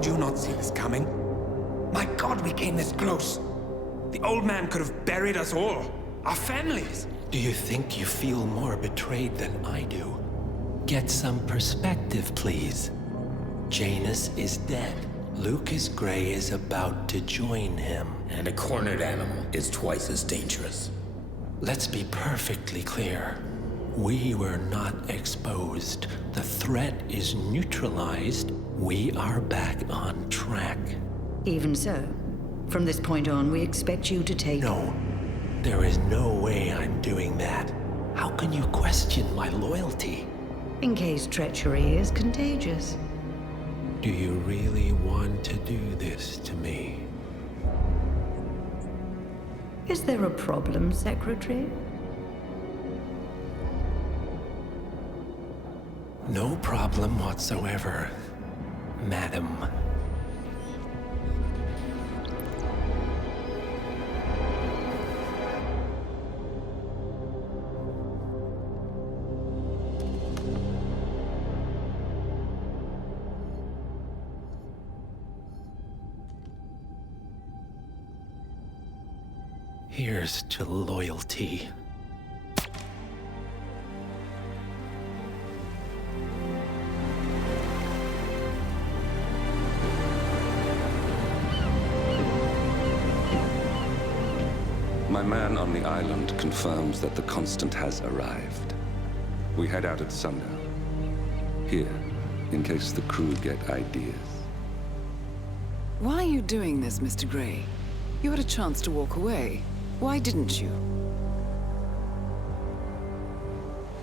did you not see this coming? My God, we came this close. The old man could have buried us all. Our families. Do you think you feel more betrayed than I do? Get some perspective, please. Janus is dead. Lucas Gray is about to join him. And a cornered animal is twice as dangerous. Let's be perfectly clear. We were not exposed. The threat is neutralized. We are back on track. Even so, from this point on, we expect you to take... No, there is no way I'm doing that. How can you question my loyalty? In case treachery is contagious. Do you really want to do this to me? Is there a problem, Secretary? No problem whatsoever, Madam. Here's to loyalty. My man on the island confirms that the Constant has arrived. We head out at sundown. Here, in case the crew get ideas. Why are you doing this, Mr. Gray? You had a chance to walk away. Why didn't you?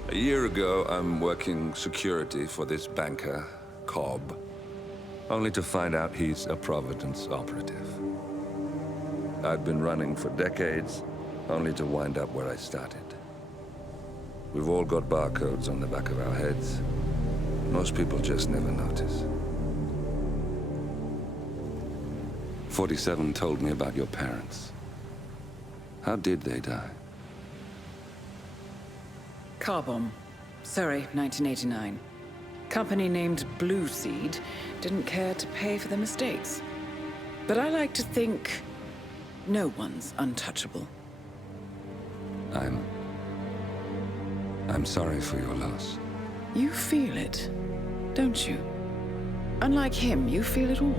A year ago, I'm working security for this banker, Cobb, only to find out he's a Providence operative. I'd been running for decades, only to wind up where I started. We've all got barcodes on the back of our heads. Most people just never notice. 47 told me about your parents. How did they die? Car bomb. Surrey, 1989. Company named Blue Seed didn't care to pay for the mistakes. But I like to think no one's untouchable. I'm sorry for your loss. You feel it, don't you? Unlike him, you feel it all.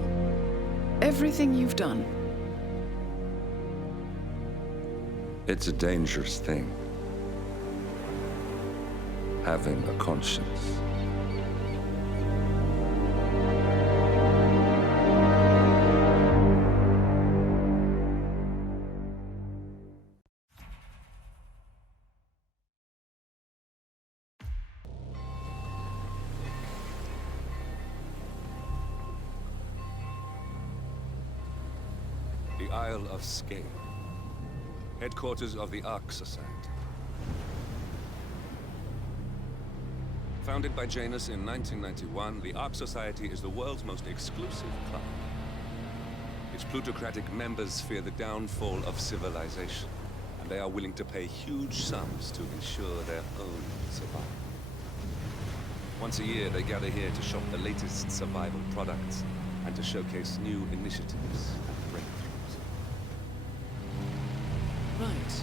Everything you've done. It's a dangerous thing. Having a conscience. The Isle of Skye, headquarters of the Ark Society. Founded by Janus in 1991, the Ark Society is the world's most exclusive club. Its plutocratic members fear the downfall of civilization, and they are willing to pay huge sums to ensure their own survival. Once a year, they gather here to shop the latest survival products and to showcase new initiatives and breakthroughs. Right.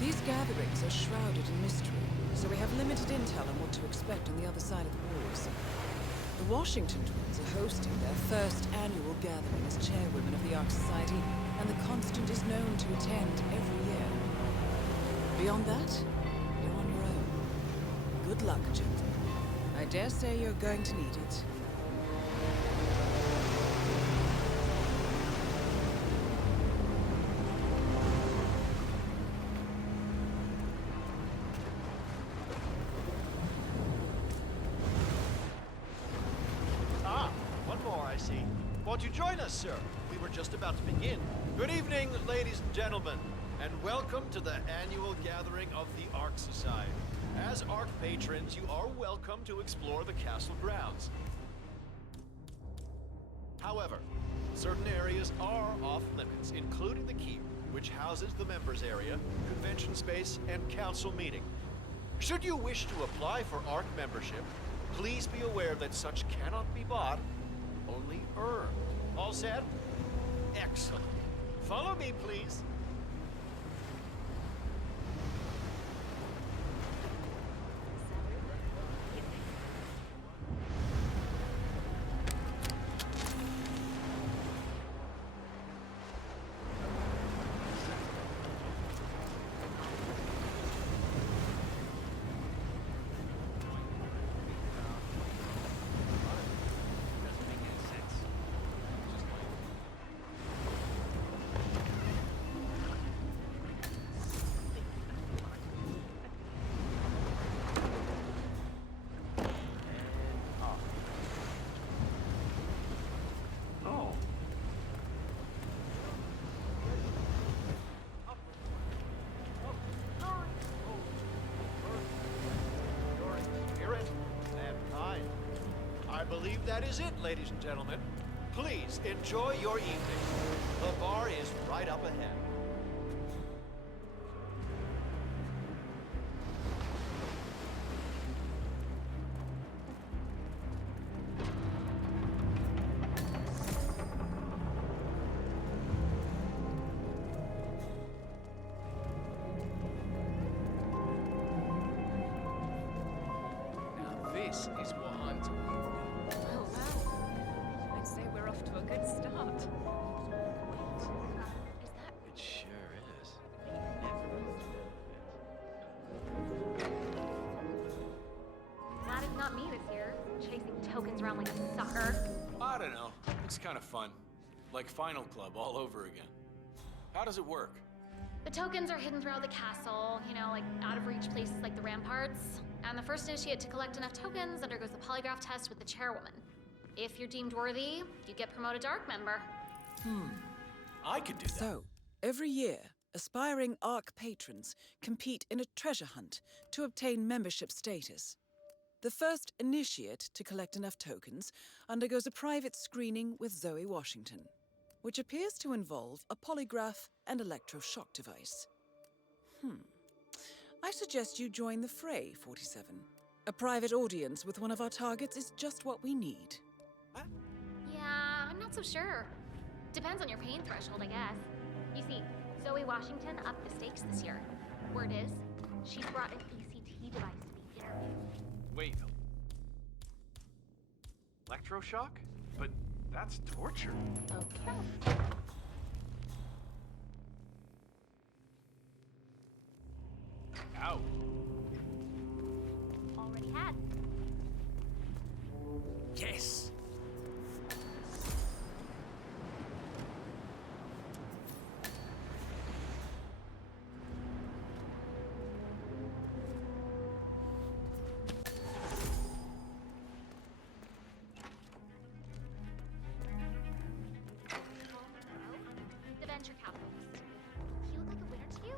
These gatherings are shrouded in mystery, so we have limited intel on what to expect on the other side of the walls. The Washington twins are hosting their first annual gathering as chairwomen of the Ark Society, and the Constant is known to attend every year. Beyond that, you're on your own. Good luck, gentlemen. I dare say you're going to need it. Won't you join us, sir? We were just about to begin. Good evening, ladies and gentlemen, and welcome to the annual gathering of the Ark Society. As Ark patrons, you are welcome to explore the castle grounds. However, certain areas are off limits, including the keep, which houses the members area, convention space, and council meeting. Should you wish to apply for Ark membership, please be aware that such cannot be bought only earned. All set? Excellent. Follow me, please. I believe that is it, ladies and gentlemen. Please enjoy your evening. The bar is right up ahead. Now this is what I'm talking about. Oh, wow. I'd say we're off to a good start. Is that... It sure is. Glad it's not me this year, chasing tokens around like a sucker. I don't know. Looks kind of fun. Like Final Club all over again. How does it work? The tokens are hidden throughout the castle, you know, like out of reach places like the ramparts. And the first initiate to collect enough tokens undergoes the polygraph test with the chairwoman. If you're deemed worthy, you get promoted to ARC member. I could do that. So, every year, aspiring ARC patrons compete in a treasure hunt to obtain membership status. The first initiate to collect enough tokens undergoes a private screening with Zoe Washington, which appears to involve a polygraph and electroshock device. I suggest you join the fray, 47. A private audience with one of our targets is just what we need. Yeah, I'm not so sure. Depends on your pain threshold, I guess. You see, Zoe Washington upped the stakes this year. Word is, she's brought an ECT device to be interviewed. Wait. Electroshock? But that's torture. Okay. Ow. Already had. Yes! The venture capitalist. He look like a winner to you?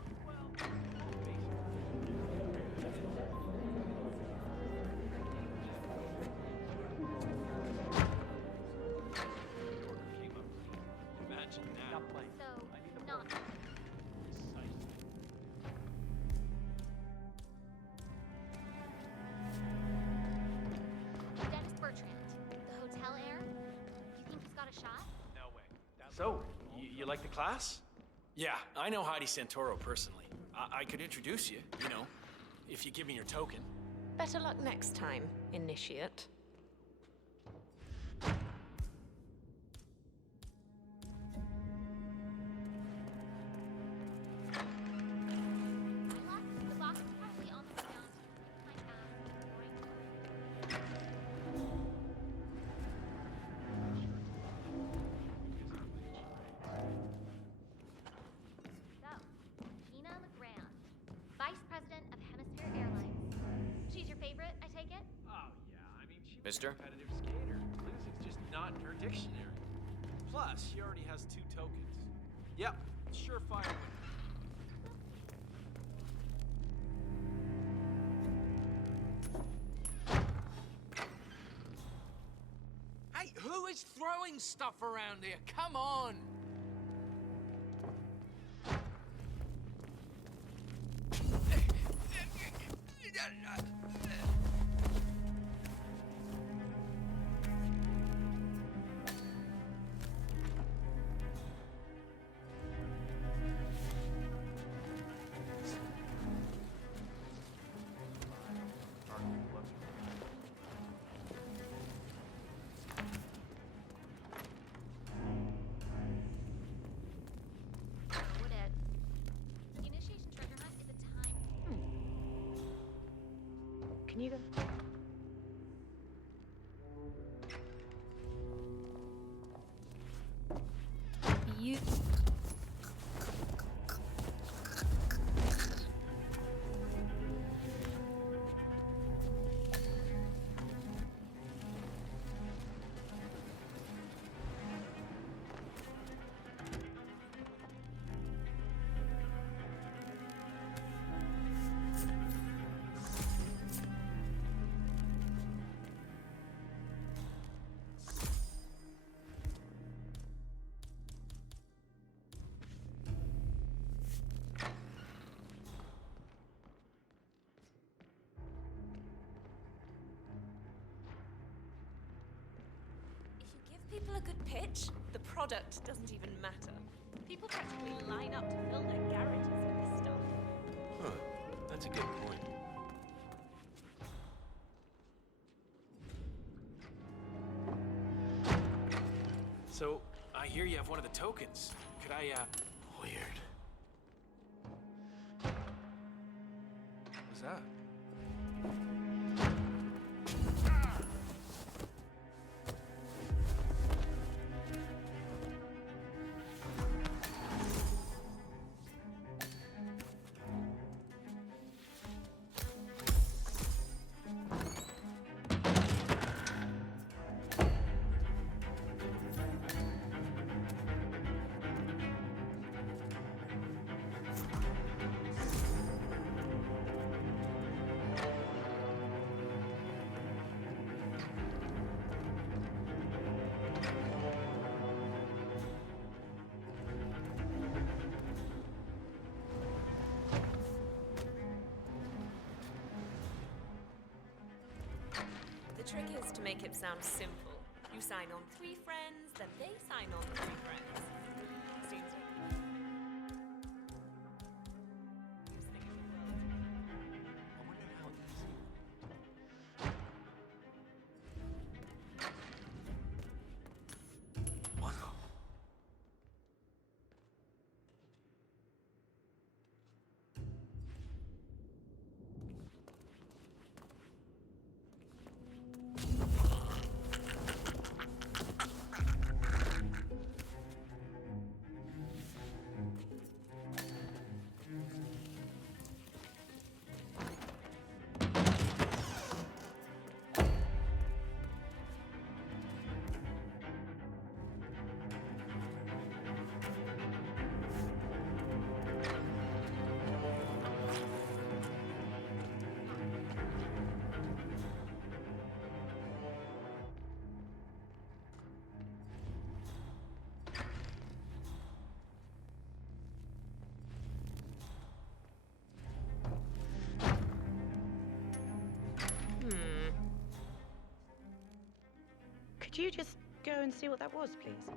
Imagine that. So, not. Dennis Bertrand, the hotel heir. You think he's got a shot? No way. So, you like the class? Yeah, I know Heidi Santoro personally. I could introduce you, you know, if you give me your token. Better luck next time, initiate. The box is probably on the ground. My ass, boring. So, Gina LeGrand, Vice President of Hemisphere Airlines. She's your favorite, I take it? Oh, yeah, I mean, she was Mister? a competitive skater. Losing's just not in her dictionary. Plus, she already has 2 tokens. Yep, surefire winner. Hey, who is throwing stuff around here? Come on! Can you go? You... People a good pitch, the product doesn't even matter. People practically line up to fill their garages with this stuff. Huh. That's a good point. So, I hear you have one of the tokens. Could I, Weird. What's that? The trick is to make it sound simple. You sign on 3 friends, then they sign on 3 friends. Seems like... Could you just go and see what that was, please?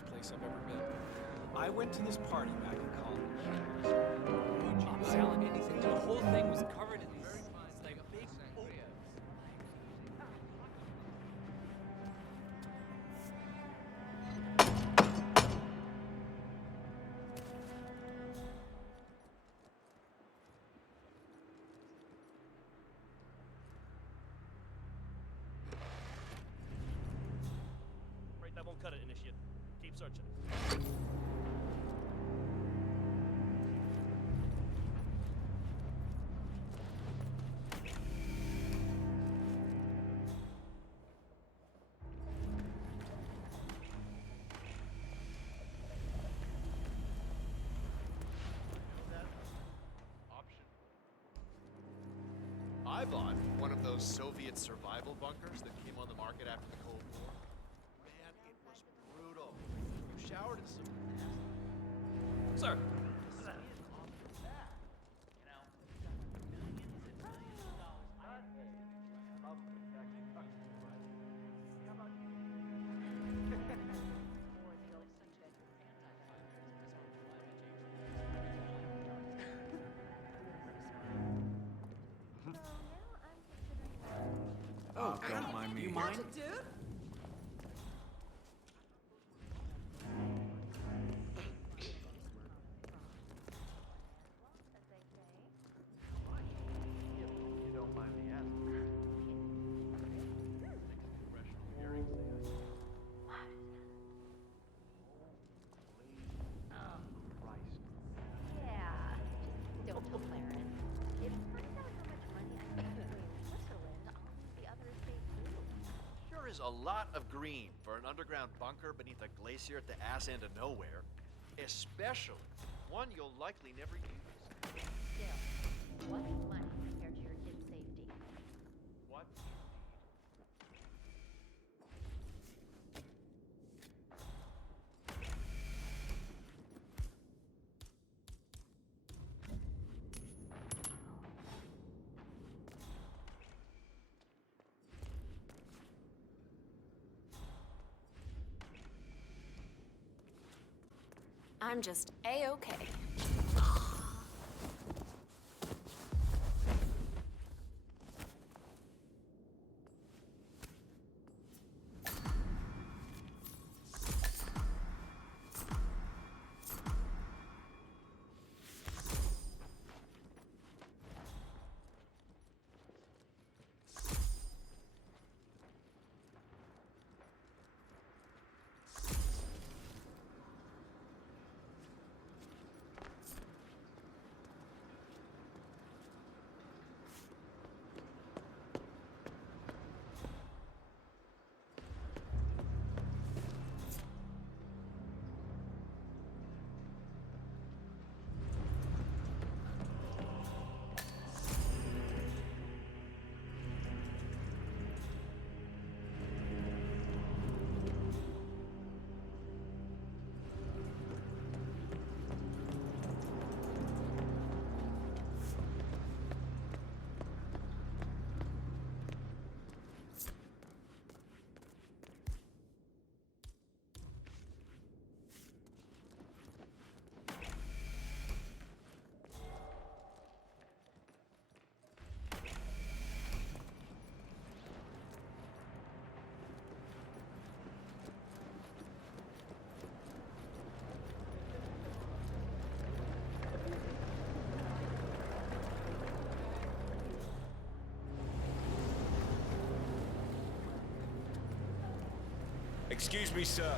coolest place I've ever been. I went to this party back in college. I'm selling anything. The whole thing was covered in these like big Oreos. Right, that won't cut it, Initiate. Keep searching. I bought one of those Soviet survival bunkers that came on the market after the Cold War. Man, it was brutal. You showered in some nasty. Sir. Oh, don't mind me. You mind? Dude? You don't mind me asking. Congressional hearings, Yeah, just don't tell Clarence. If he finds out how much money I spent doing Switzerland, I'll lose the other estate too. Sure is a lot of green for an underground bunker beneath a glacier at the ass end of nowhere. Especially one you'll likely never use. Still, what's money compared to your kid's safety? What? I'm just A-okay. Excuse me, sir.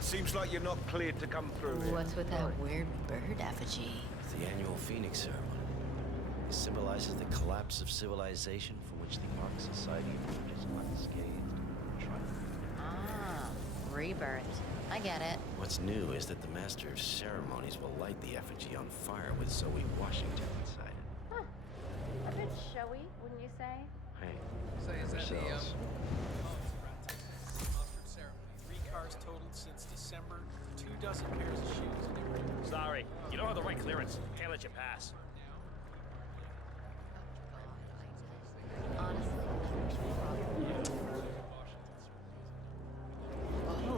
Seems like you're not cleared to come through here. What's with that weird bird effigy? It's the annual Phoenix ceremony. It symbolizes the collapse of civilization from which the Ark Society emerges unscathed. Ah, rebirth. I get it. What's new is that the Master of Ceremonies will light the effigy on fire with Zoe Washington inside it. Huh. A bit showy, wouldn't you say? Hey, Say, is that the, yourselves. Cars totaled since December, 24 pairs of shoes and everything. Sorry, you don't have the right clearance. Can't let you pass.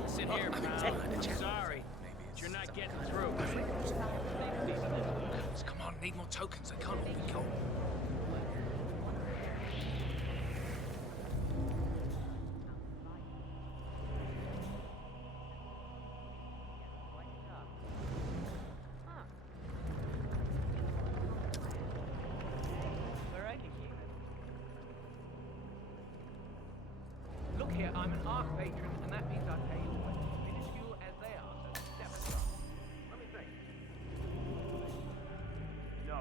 Sit here, pal. Sorry. I can't let me go. Look here, I'm an art patron, and that means I pay you as minuscule as they are, so step aside. Let me think. No.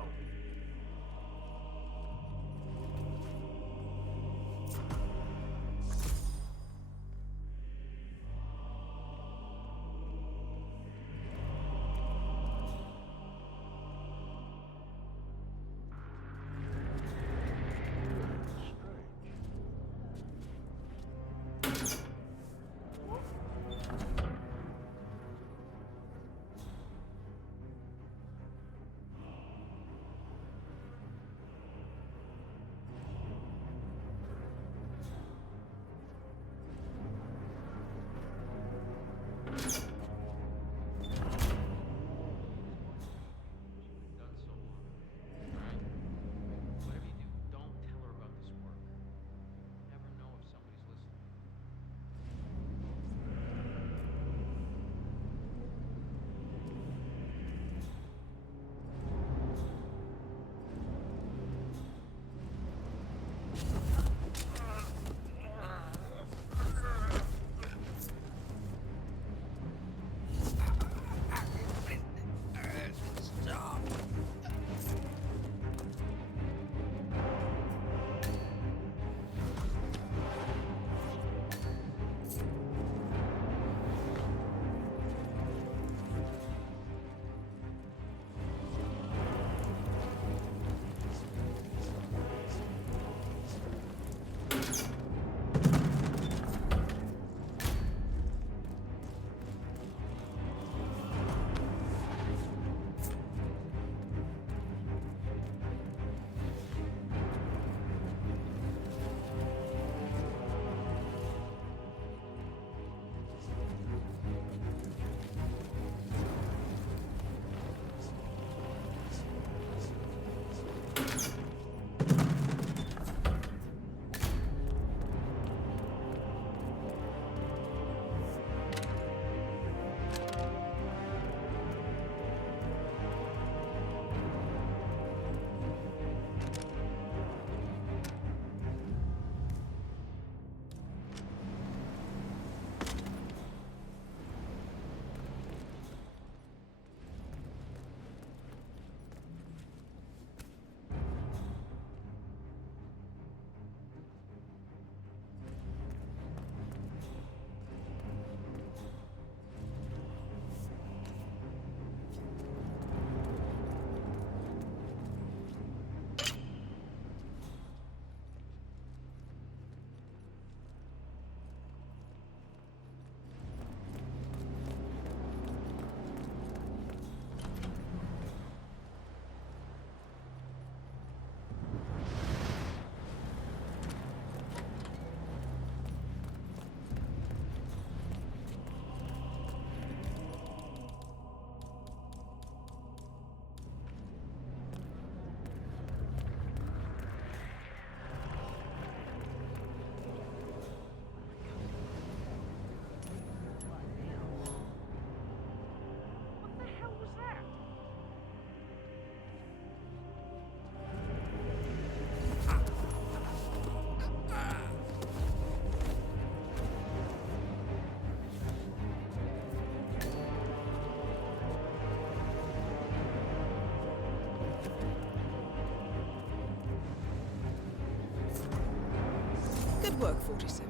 Good work, 47.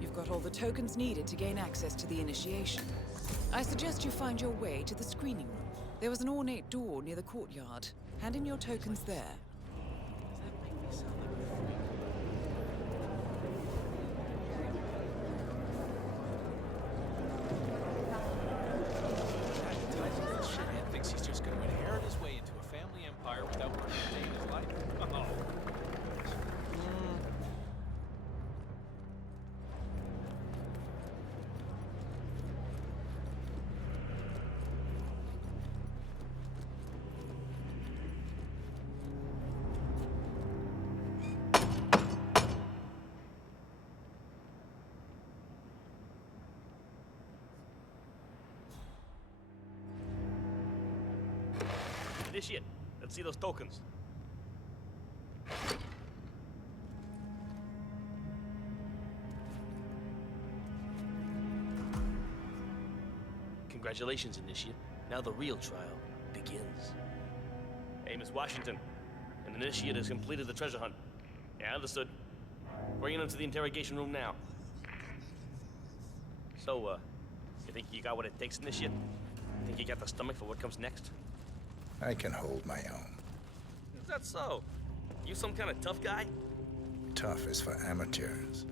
You've got all the tokens needed to gain access to the initiation. I suggest you find your way to the screening room. There was an ornate door near the courtyard. Hand in your tokens there. Shithead thinks he's just going to inherit his way into a family empire without working a day in his life. Oh. Initiate, let's see those tokens. Congratulations, Initiate. Now the real trial begins. Hey, Miss Washington. An Initiate has completed the treasure hunt. Yeah, understood. Bring it into the interrogation room now. So, you think you got what it takes, Initiate? Think you got the stomach for what comes next? I can hold my own. Is that so? You some kind of tough guy? Tough is for amateurs.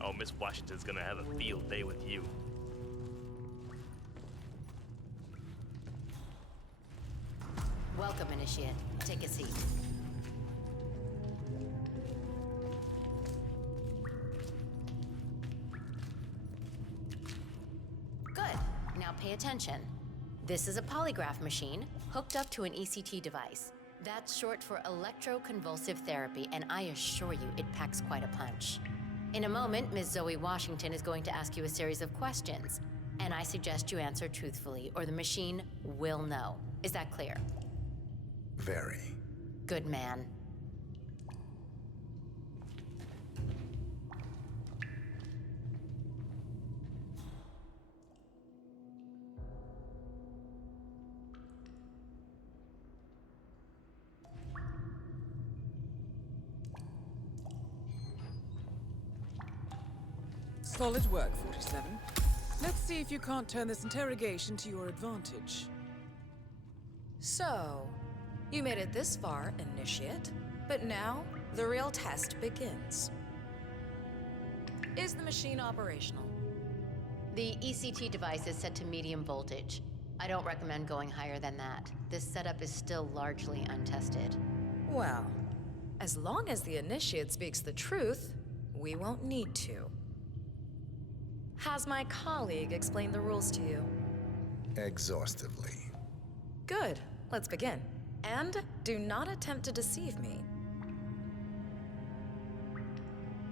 Oh, Miss Washington's gonna have a field day with you. Welcome, Initiate. Take a seat. Good. Now pay attention. This is a polygraph machine hooked up to an ECT device. That's short for electroconvulsive therapy, and I assure you it packs quite a punch. In a moment, Ms. Zoe Washington is going to ask you a series of questions, and I suggest you answer truthfully, or the machine will know. Is that clear? Very. Good man. Solid work, 47. Let's see if you can't turn this interrogation to your advantage. So, you made it this far, Initiate, but now the real test begins. Is the machine operational? The ECT device is set to medium voltage. I don't recommend going higher than that. This setup is still largely untested. Well, as long as the Initiate speaks the truth, we won't need to. Has my colleague explained the rules to you? Exhaustively. Good. Let's begin. And do not attempt to deceive me.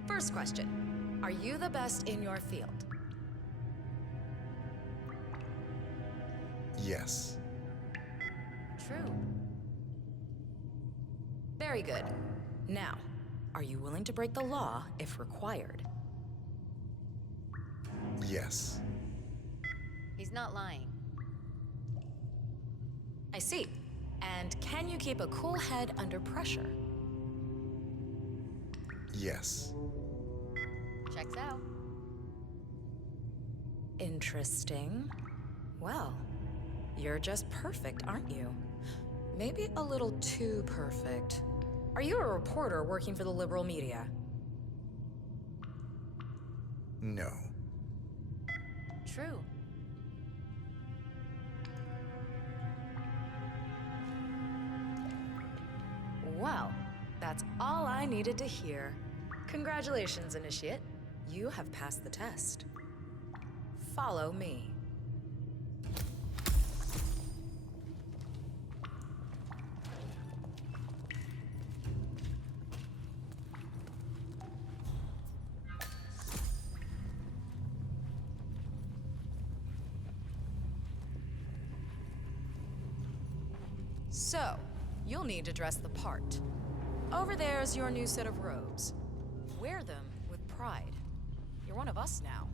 First question. Are you the best in your field? Yes. True. Very good. Now, are you willing to break the law if required? Yes. He's not lying. I see. And can you keep a cool head under pressure? Yes. Checks out. Interesting. Well, you're just perfect, aren't you? Maybe a little too perfect. Are you a reporter working for the liberal media? No. True. Well, that's all I needed to hear. Congratulations, Initiate. You have passed the test. Follow me. So, you'll need to dress the part. Over there's your new set of robes. Wear them with pride. You're one of us now.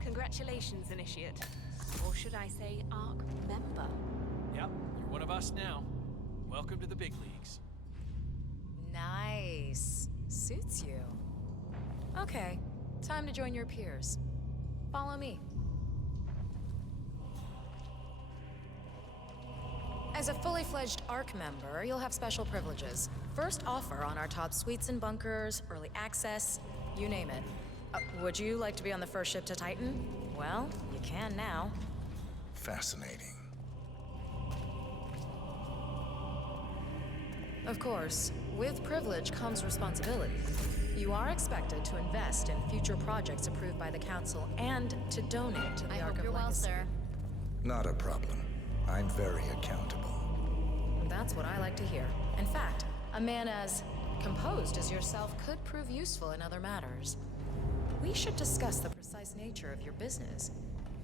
Congratulations, Initiate. Or should I say, ARC member? Yep, you're one of us now. Welcome to the big leagues. Nice. Suits you. Okay, time to join your peers. Follow me. As a fully fledged ARC member, you'll have special privileges. First offer on our top suites and bunkers, early access, you name it. Would you like to be on the first ship to Titan? Well, you can now. Fascinating. Of course, with privilege comes responsibility. You are expected to invest in future projects approved by the Council and to donate to the I Ark hope of you're well, Legacy. sir. Not a problem. I'm very accountable. That's what I like to hear. In fact, a man as composed as yourself could prove useful in other matters. We should discuss the precise nature of your business,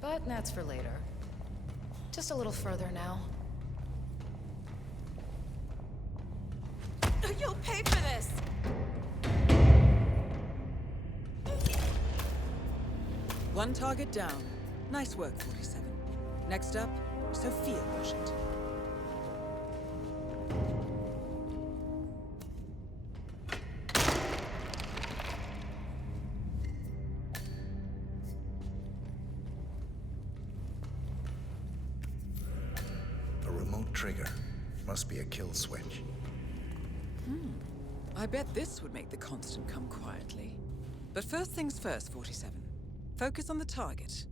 but that's for later. Just a little further now. You'll pay for this! One target down. Nice work, 47. Next up, Sophia Washington. A remote trigger. Must be a kill switch. I bet this would make the Constant come quietly. But first things first, 47. Focus on the target.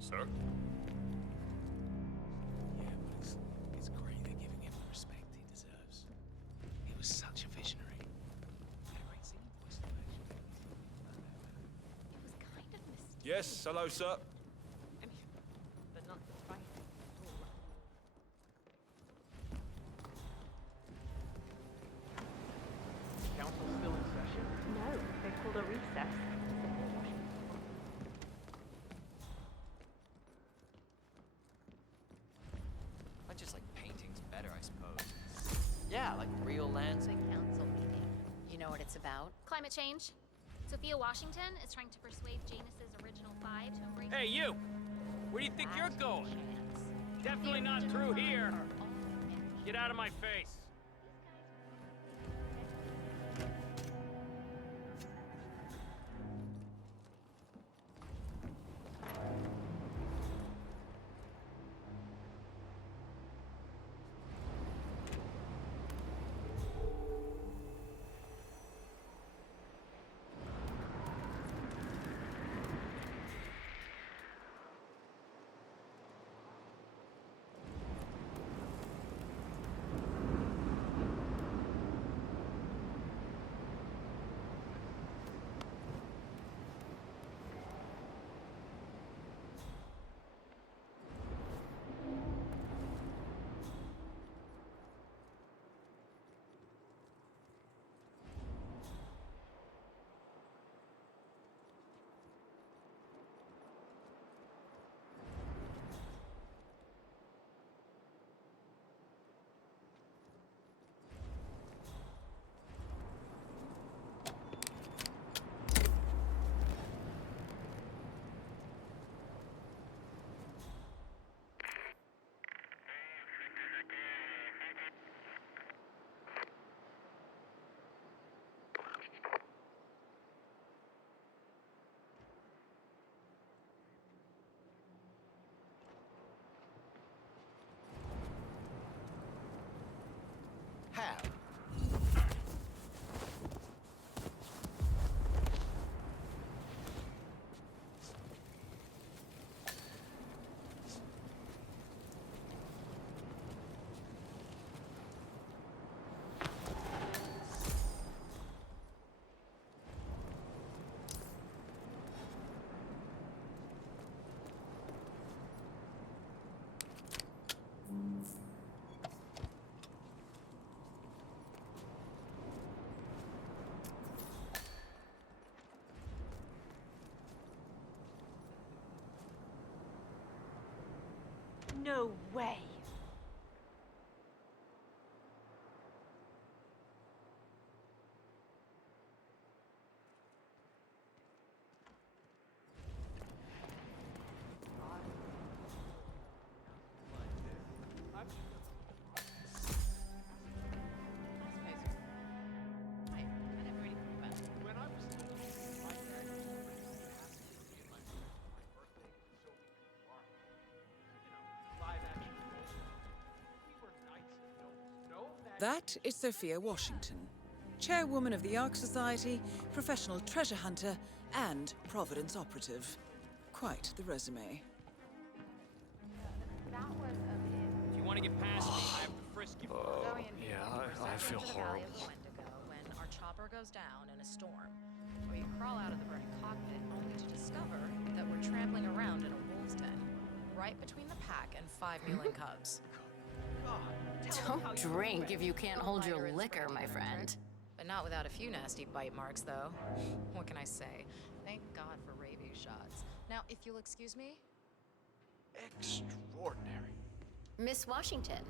Sir? Yeah, but it's great they're giving him the respect he deserves. He was such a visionary. Had a great singing voice, though, actually. It was kind of mysterious. Yes, hello, sir. But not frightening at all. Council still in session? No, they called a recess. I just like paintings better, I suppose. Yeah, like real lands. Council meeting. You know what it's about? Climate change. Sophia Washington is trying to persuade Janus's original five to embrace... Hey, you! Where do you think you're going? Definitely not through here. Get out of my face. How? No way. That is Sophia Washington, chairwoman of the Ark Society, professional treasure hunter, and Providence operative. Quite the resume. If you want to get past me, I have to frisk you. I feel horrible. When our chopper goes down in a storm, we crawl out of the burning cockpit only to discover that we're trampling around in a wolf's den, right between the pack and 5 mewling cubs. Don't drink if you can't hold your liquor, my friend. But not without a few nasty bite marks, though. What can I say? Thank God for rabies shots. Now, if you'll excuse me. Extraordinary. Miss Washington.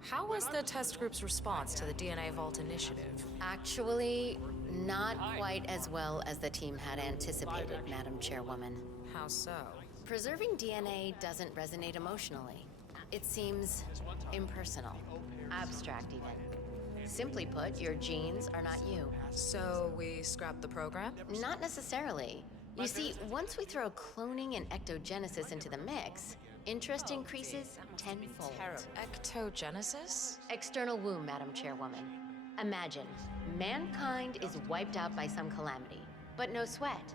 How was the test group's response to the DNA Vault initiative? Actually, not quite as well as the team had anticipated, Madam Chairwoman. How so? Preserving DNA doesn't resonate emotionally. It seems impersonal, abstract even. Simply put, your genes are not you. So we scrap the program? Not necessarily. You see, once we throw cloning and ectogenesis into the mix, interest increases tenfold. Ectogenesis? External womb, Madam Chairwoman. Imagine, mankind is wiped out by some calamity, but no sweat.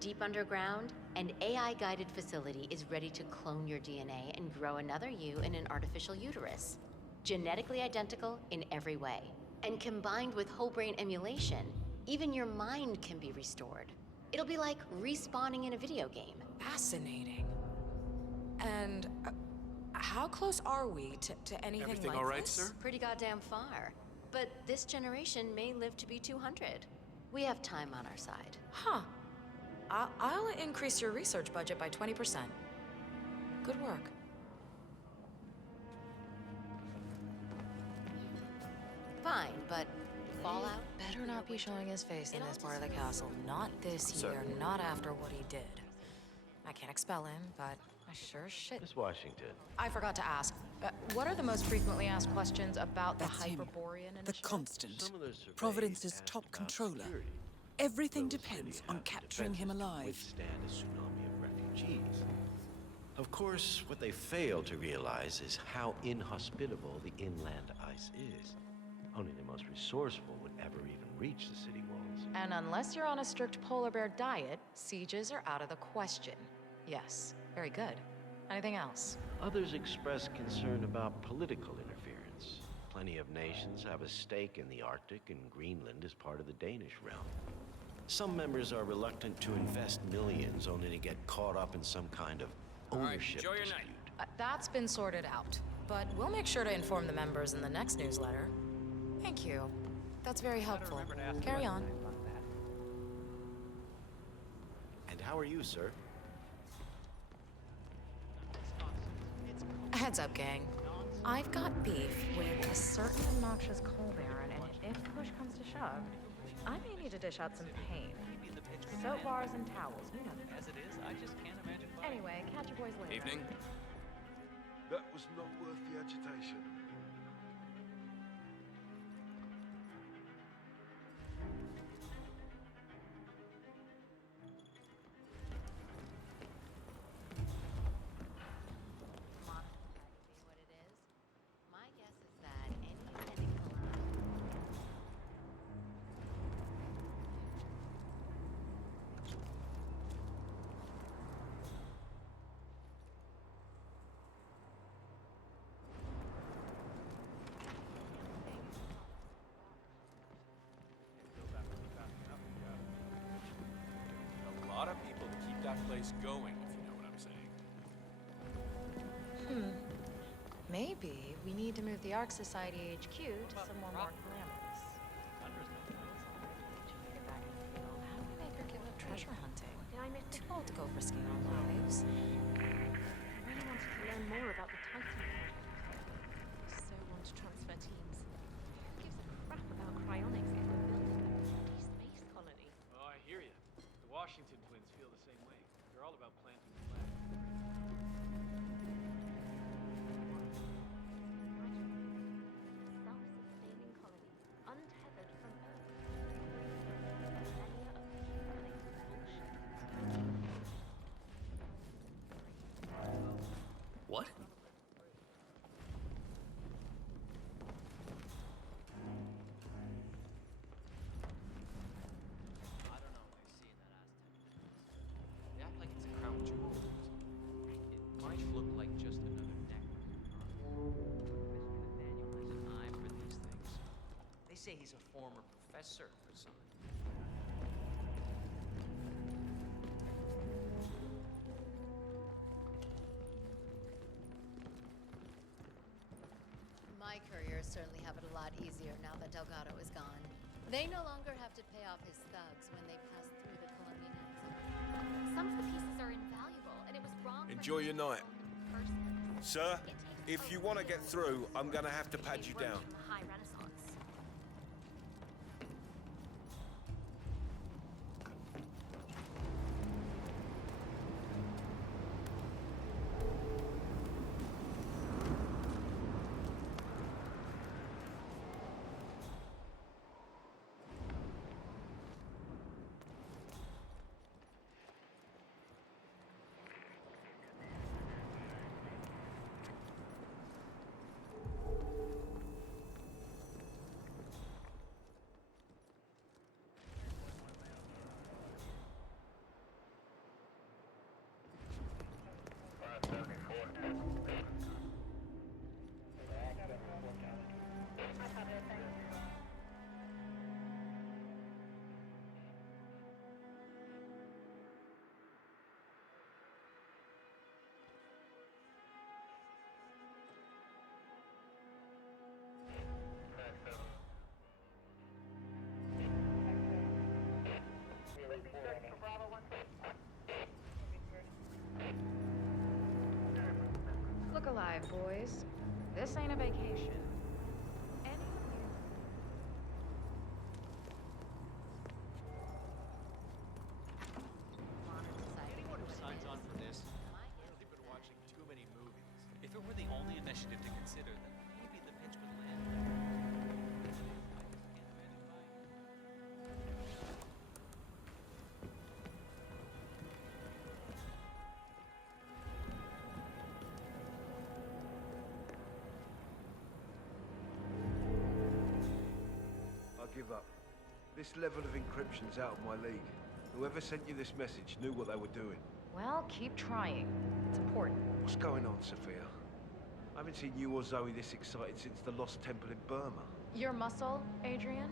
Deep underground, an AI-guided facility is ready to clone your DNA and grow another you in an artificial uterus. Genetically identical in every way. And combined with whole brain emulation, even your mind can be restored. It'll be like respawning in a video game. Fascinating. And how close are we to anything Everything like all right, this? sir? Pretty goddamn far. But this generation may live to be 200. We have time on our side. Huh. I'll increase your research budget by 20%. Good work. Fine, but Fallout? Better not be showing his face in this part of the castle. Not this Sir. year, not after what he did. I can't expel him, but I sure as shit. Miss Washington. I forgot to ask. What are the most frequently asked questions about the That's him. Hyperborean The initiative? Constant. Providence's top controller. Everything depends on capturing him alive. Withstand a tsunami of refugees. Of course, what they fail to realize is how inhospitable the inland ice is. Only the most resourceful would ever even reach the city walls. And unless you're on a strict polar bear diet, sieges are out of the question. Yes, very good. Anything else? Others express concern about political interference. Plenty of nations have a stake in the Arctic, and Greenland is part of the Danish realm. Some members are reluctant to invest millions only to get caught up in some kind of ownership enjoy your dispute. night. That's been sorted out, but we'll make sure to inform the members in the next newsletter. Thank you. That's very helpful. Carry on. And how are you, sir? Heads up, gang. I've got beef with a certain obnoxious coal baron, and if push comes to shove, I may need to dish out some pain. Soap bars and towels, you know. As it is, I just can't imagine. Anyway, catch you boys later. Evening. That was not worth the agitation. My guess is that any pending calamity. A lot of people to keep that place going, if you know what I'm saying. Maybe we need to move the Ark Society HQ to somewhere more glamorous. How do we make her give up treasure hunting? Too old to go risking our lives. I really wanted to learn more about the Titan project. I so want to transfer teams. Who gives a crap about cryonics if we're building a bloody space colony? Oh, I hear you. The Washington twins feel the same way. They're all about planting the flag. Self-sustaining colony, untethered from Earth. Millennia of accumulated bullshit. What? say he's a former professor or something. My couriers certainly have it a lot easier now that Delgado is gone. They no longer have to pay off his thugs when they pass through the Colombian exile. Some of the pieces are invaluable, and it was wrong. Enjoy your night. Sir, if you want to get through, I'm going to have to pad you down. The High Renaissance. Look alive, boys. This ain't a vacation. Anyone who signs on for this, they've been watching too many movies. If it were the only initiative to consider, then maybe the pitch would land. I give up. This level of encryption's out of my league. Whoever sent you this message knew what they were doing. Well, keep trying. It's important. What's going on, Sophia? I haven't seen you or Zoe this excited since the Lost Temple in Burma. Your muscle, Adrian?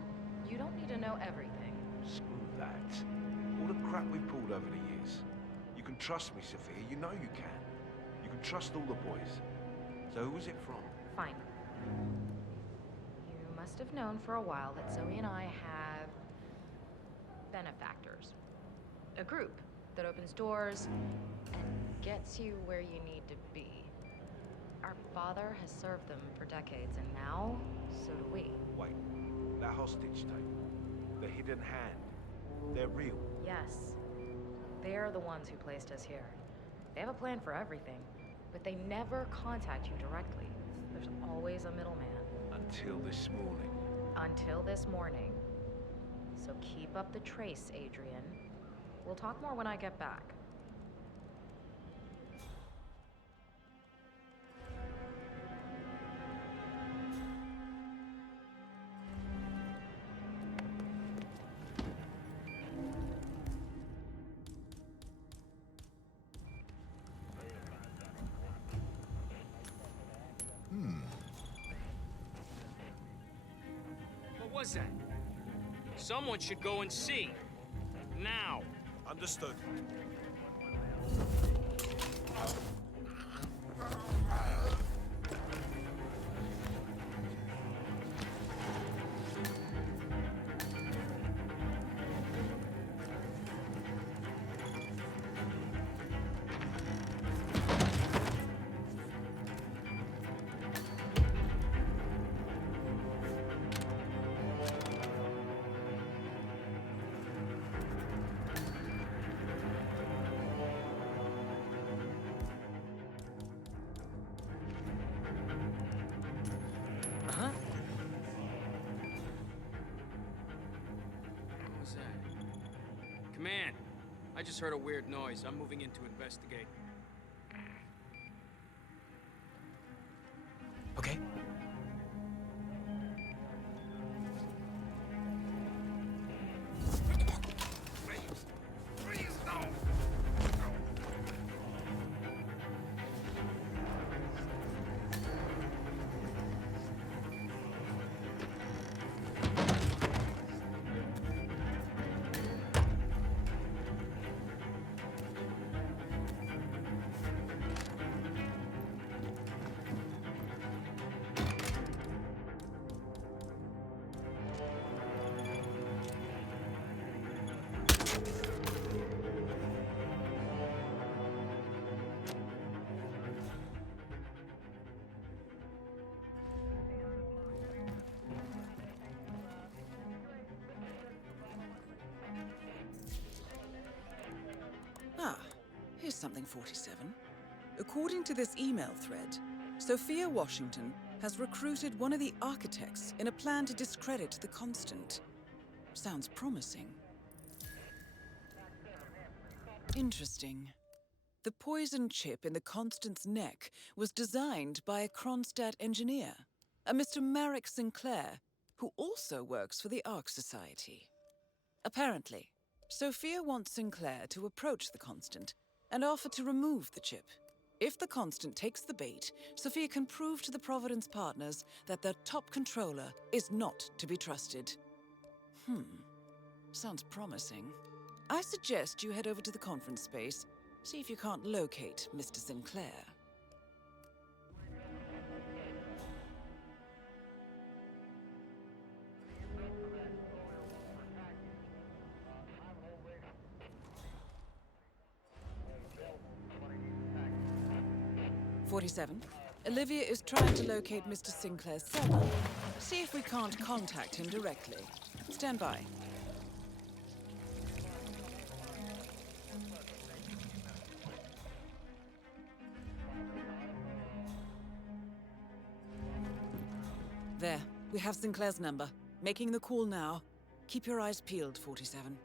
You don't need to know everything. Screw that. All the crap we've pulled over the years. You can trust me, Sophia. You know you can. You can trust all the boys. So who was it from? Fine. You must have known for a while that Zoe and I have benefactors. A group that opens doors and gets you where you need to be. Our father has served them for decades, and now, so do we. Wait, that hostage tape, the hidden hand, they're real. Yes. They're the ones who placed us here. They have a plan for everything, but they never contact you directly. There's always a middleman. Until this morning. Until this morning. So keep up the trace, Adrian. We'll talk more when I get back. What was that? Someone should go and see. Now. Understood. Command, I just heard a weird noise. I'm moving in to investigate. Okay. Please, no! Here's something, 47. According to this email thread, Sophia Washington has recruited one of the architects in a plan to discredit the Constant. Sounds promising. Interesting. The poison chip in the Constant's neck was designed by a Kronstadt engineer, a Mr. Marek Sinclair, who also works for the Ark Society. Apparently, Sophia wants Sinclair to approach the Constant and offer to remove the chip. If the Constant takes the bait, Sophia can prove to the Providence partners that their top controller is not to be trusted. Sounds promising. I suggest you head over to the conference space, see if you can't locate Mr. Sinclair. "47. Olivia is trying to locate Mr. Sinclair's cell. See if we can't contact him directly. Stand by. There, we have Sinclair's number. Making the call now. Keep your eyes peeled, 47.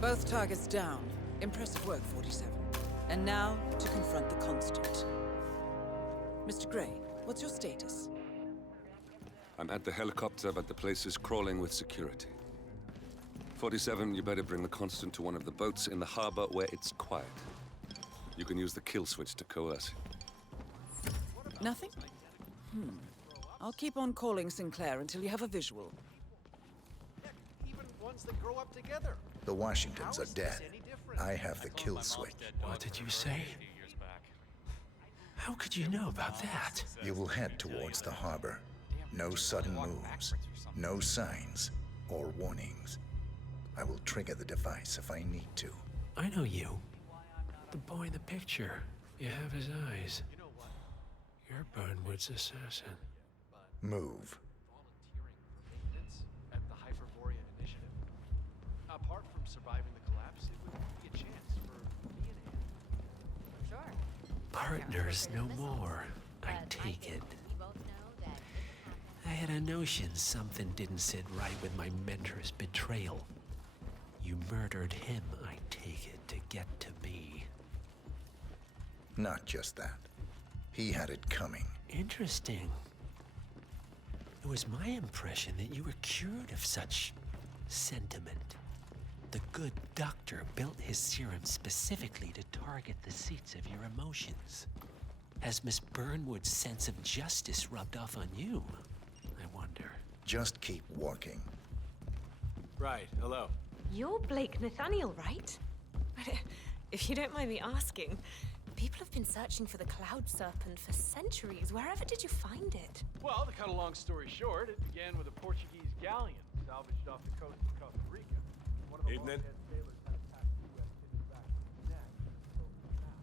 Both targets down. Impressive work, 47. And now, to confront the Constant. Mr. Gray, what's your status? I'm at the helicopter, but the place is crawling with security. 47, you better bring the Constant to one of the boats in the harbor where it's quiet. You can use the kill switch to coerce him. Nothing? I'll keep on calling Sinclair until you have a visual. Even ones that grow up together. The Washingtons are dead. I have the kill switch. What did you say? How could you know about that? You will head towards the harbor. No sudden moves, no signs or warnings. I will trigger the device if I need to. I know you. The boy in the picture. You have his eyes. You're Burnwood's assassin. Move. At the Hyperborea Initiative. Apart from surviving the collapse, it would be a chance for me and Anne. Sure. Partners no more, I take it. I had a notion something didn't sit right with my mentor's betrayal. You murdered him, I take it, to get to me. Not just that. He had it coming. Interesting. It was my impression that you were cured of such sentiment. The good doctor built his serum specifically to target the seats of your emotions. Has Miss Burnwood's sense of justice rubbed off on you? I wonder. Just keep walking. Right, hello. You're Blake Nathaniel, right? If you don't mind me asking, people have been searching for the Cloud Serpent for centuries. Wherever did you find it? Well, to cut a long story short, it began with a Portuguese galleon salvaged off the coast of Costa Rica. One of the Evening. long-dead sailors had attacked the U.S. City's back from his neck and broke his mouth.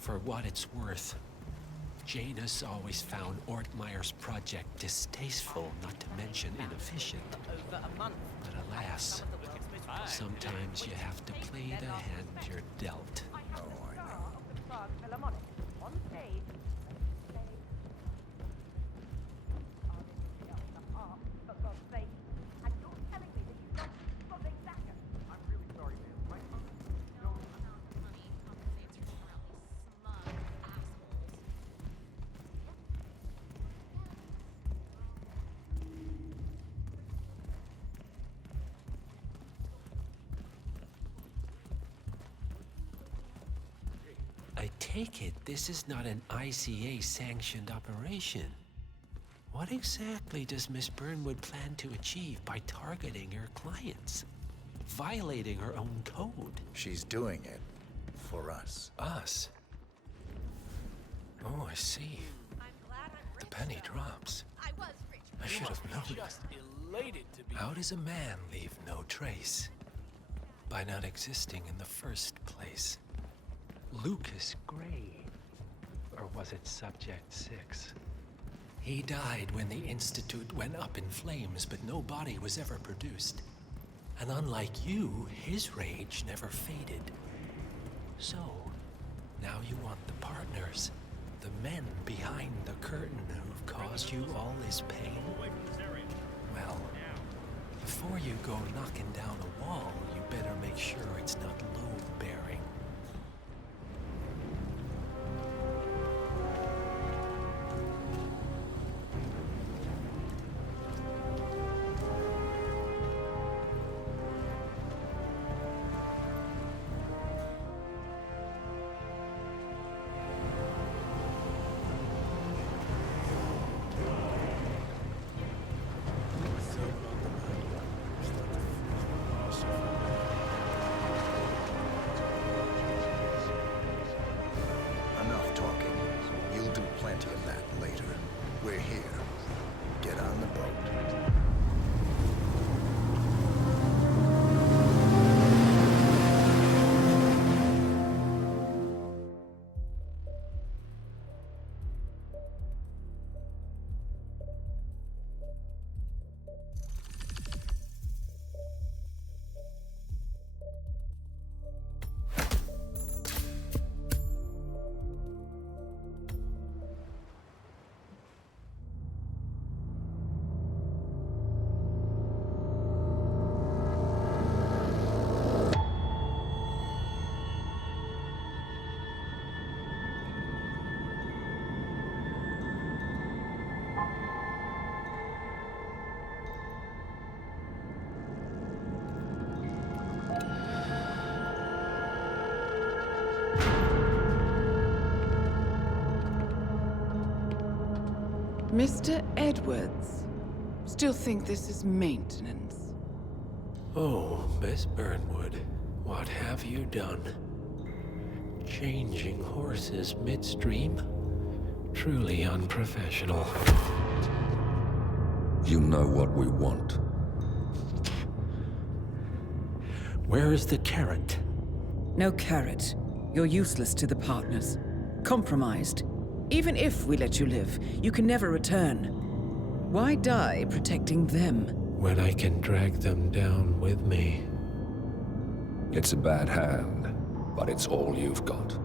For what it's worth, Janus always found Ortmeyer's project distasteful, not to mention inefficient. Over a month. But alas, sometimes you have to play the hand you're dealt. Oh, I know. On stage. I take it this is not an ICA-sanctioned operation. What exactly does Miss Burnwood plan to achieve by targeting her clients? Violating her own code? She's doing it for us. Us? Oh, I see. The penny drops. I should have known. Just elated to be. How does a man leave no trace? By not existing in the first place. Lucas Gray. Or was it Subject 6? He died when the Institute went up in flames, but no body was ever produced. And unlike you, his rage never faded. So, now you want the partners, the men behind the curtain who've caused you all this pain? Well, before you go knocking down a wall, you better make sure it's not load-bearing. Enough talking. You'll do plenty of that later. We're here. Get on the boat. Mr. Edwards, still think this is maintenance? Oh, Miss Burnwood, what have you done? Changing horses midstream? Truly unprofessional. You know what we want. Where is the carrot? No carrot. You're useless to the partners. Compromised. Even if we let you live, you can never return. Why die protecting them? When I can drag them down with me. It's a bad hand, but it's all you've got.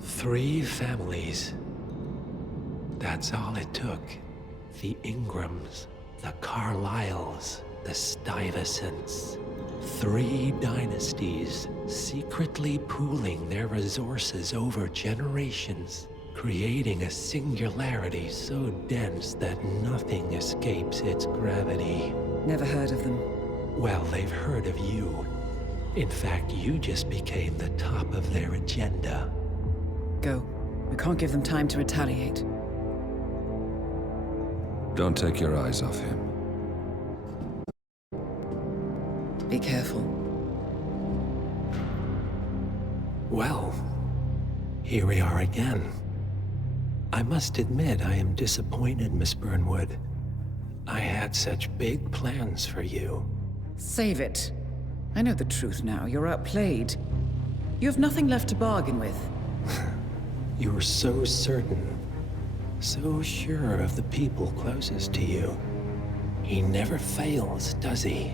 Three families. That's all it took. The Ingrams, the Carlyles, the Stuyvesants. 3 dynasties, secretly pooling their resources over generations, creating a singularity so dense that nothing escapes its gravity. Never heard of them. Well, they've heard of you. In fact, you just became the top of their agenda. Go. We can't give them time to retaliate. Don't take your eyes off him. Be careful. Well, here we are again. I must admit I am disappointed, Miss Burnwood. I had such big plans for you. Save it. I know the truth now. You're outplayed. You have nothing left to bargain with. You were so certain, so sure of the people closest to you. He never fails, does he?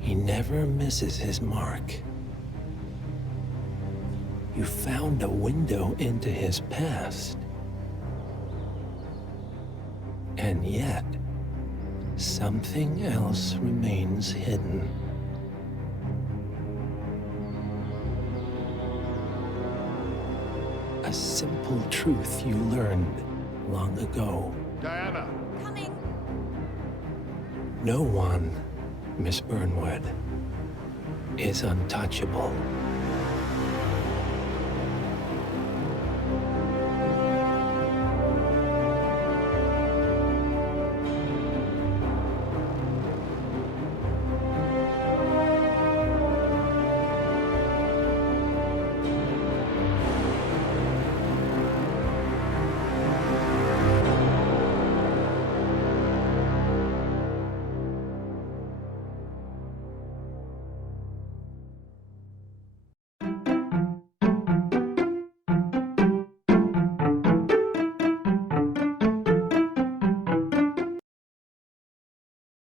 He never misses his mark. You found a window into his past. And yet, something else remains hidden. A simple truth you learned long ago. Diana! Coming! No one, Miss Burnwood, is untouchable.